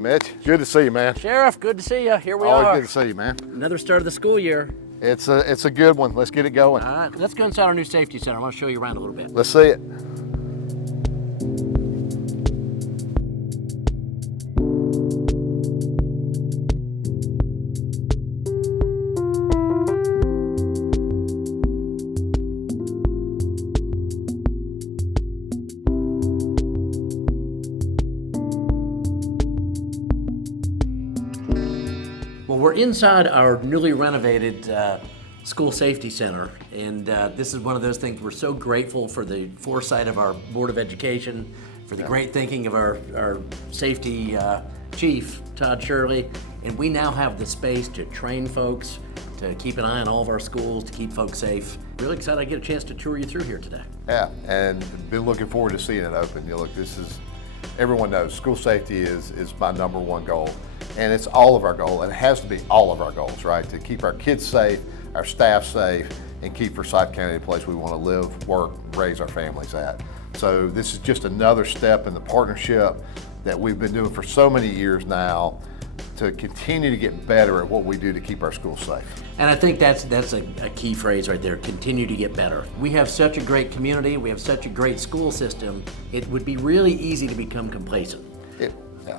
Mitch, good to see you, man. Sheriff, good to see you. Here we Always are. good to see you, man. Another start of the school year. It's a good one. Let's get it going. All right, let's go inside our new safety center. I want to show you around a little bit. Let's see it. Well, we're inside our newly renovated school safety center, and this is one of those things we're so grateful for the foresight of our Board of Education, for the great thinking of our safety chief, Todd Shirley, and we now have the space to train folks, to keep an eye on all of our schools, to keep folks safe. Really excited I get a chance to tour you through here today. Yeah, and been looking forward to seeing it open. You know, look, everyone knows school safety is my number one goal. And it's all of our goal, and it has to be all of our goals, right? To keep our kids safe, our staff safe, and keep Forsyth County a place we want to live, work, raise our families at. So this is just another step in the partnership that we've been doing for so many years now to continue to get better at what we do to keep our schools safe. And I think that's a key phrase right there, continue to get better. We have such a great community, we have such a great school system, it would be really easy to become complacent.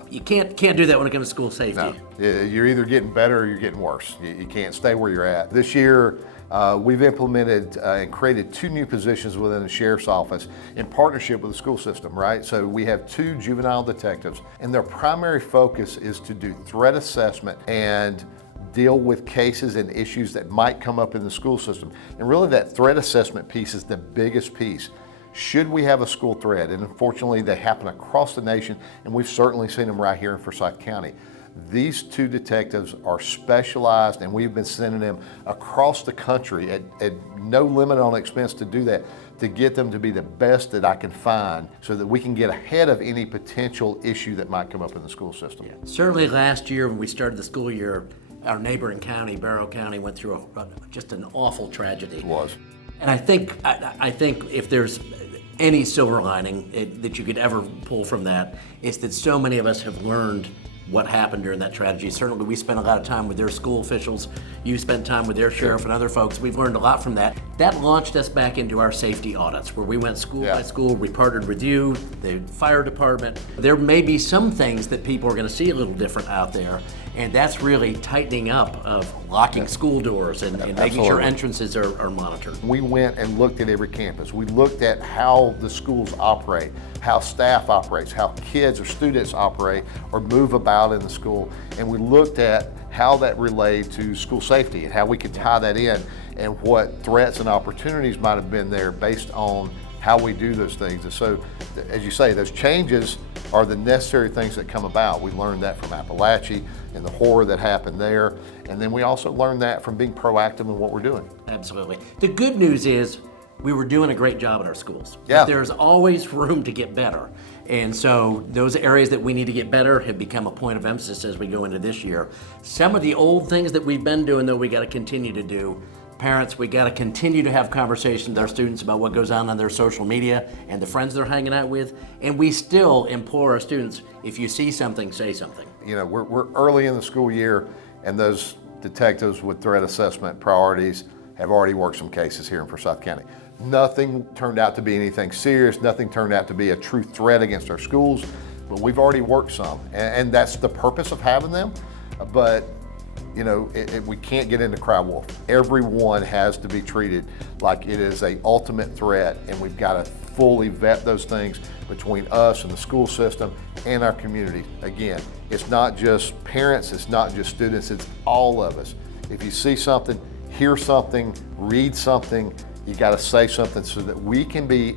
You can't do that when it comes to school safety. No. You're either getting better or you're getting worse. You can't stay where you're at. This year, we've implemented and created 2 new positions within the sheriff's office in partnership with the school system, right? So we have 2 juvenile detectives, and their primary focus is to do threat assessment and deal with cases and issues that might come up in the school system. And really that threat assessment piece is the biggest piece. Should we have a school threat? And unfortunately, they happen across the nation, and we've certainly seen them right here in Forsyth County. These 2 detectives are specialized, and we've been sending them across the country at no limit on expense to do that, to get them to be the best that I can find so that we can get ahead of any potential issue that might come up in the school system. Yeah. Certainly last year when we started the school year, our neighboring county, Barrow County, went through just an awful tragedy. It was. And I think if there's any silver lining that you could ever pull from that, it's that so many of us have learned what happened during that tragedy. Certainly we spent a lot of time with their school officials. You spent time with their sheriff and other folks. We've learned a lot from that. That launched us back into our safety audits, where we went school by school. We partnered with you, the fire department. There may be some things that people are going to see a little different out there, and that's really tightening up of locking school doors and making sure entrances are monitored. We went and looked at every campus. We looked at how the schools operate, how staff operates, how kids or students operate or move about in the school, and we looked at how that relayed to school safety and how we could tie that in and what threats and opportunities might have been there based on how we do those things. And so, as you say, those changes are the necessary things that come about. We learned that from Appalachia and the horror that happened there. And then we also learned that from being proactive in what we're doing. Absolutely. The good news is we were doing a great job at our schools. Yeah. But there's always room to get better. And so those areas that we need to get better have become a point of emphasis as we go into this year. Some of the old things that we've been doing, though, we got to continue to do. Parents, we got to continue to have conversations with our students about what goes on their social media and the friends they're hanging out with. And we still implore our students, if you see something, say something. You know, we're early in the school year, and those detectives with threat assessment priorities have already worked some cases here in Forsyth County. Nothing turned out to be anything serious. Nothing turned out to be a true threat against our schools, but we've already worked some. And that's the purpose of having them. But you know, we can't get into cry wolf. Everyone has to be treated like it is an ultimate threat, and we've got to fully vet those things between us and the school system and our community. Again, it's not just parents, it's not just students, it's all of us. If you see something, hear something, read something, you got to say something so that we can be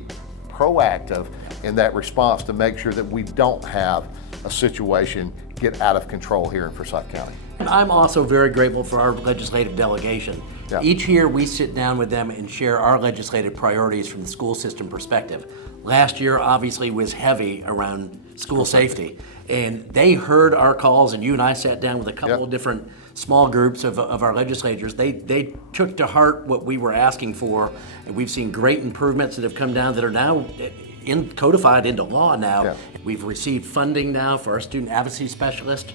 proactive in that response to make sure that we don't have a situation get out of control here in Forsyth County. And I'm also very grateful for our legislative delegation. Yeah. Each year we sit down with them and share our legislative priorities from the school system perspective. Last year obviously was heavy around school safety, and they heard our calls, and you and I sat down with a couple of different small groups of our legislators. They took to heart what we were asking for, and we've seen great improvements that have come down that are now codified into law now. Yeah. We've received funding now for our student advocacy specialist.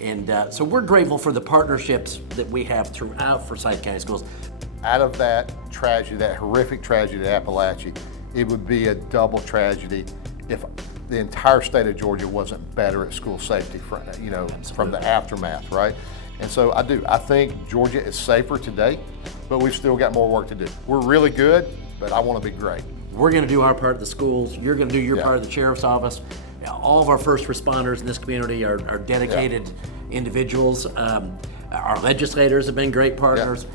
And so we're grateful for the partnerships that we have throughout Forsyth County Schools. Out of that tragedy, that horrific tragedy at Appalachia, it would be a double tragedy if the entire state of Georgia wasn't better at school safety from, from the aftermath, right? And so I think Georgia is safer today, but we've still got more work to do. We're really good, but I want to be great. We're going to do our part of the schools. You're going to do your part of the sheriff's office. All of our first responders in this community are dedicated individuals. Our legislators have been great partners.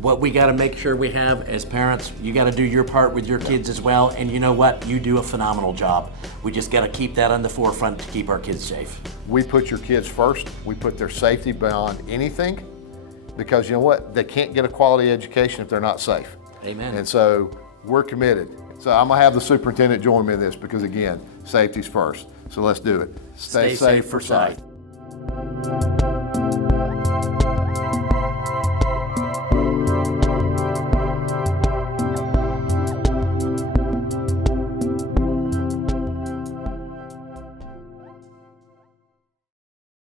What we got to make sure we have as parents, you got to do your part with your kids as well. And you know what? You do a phenomenal job. We just got to keep that on the forefront to keep our kids safe. We put your kids first. We put their safety beyond anything, because you know what? They can't get a quality education if they're not safe. Amen. And so we're committed. So I'm gonna have the superintendent join me in this because, again, safety's first. So let's do it. Stay safe, Forsyth.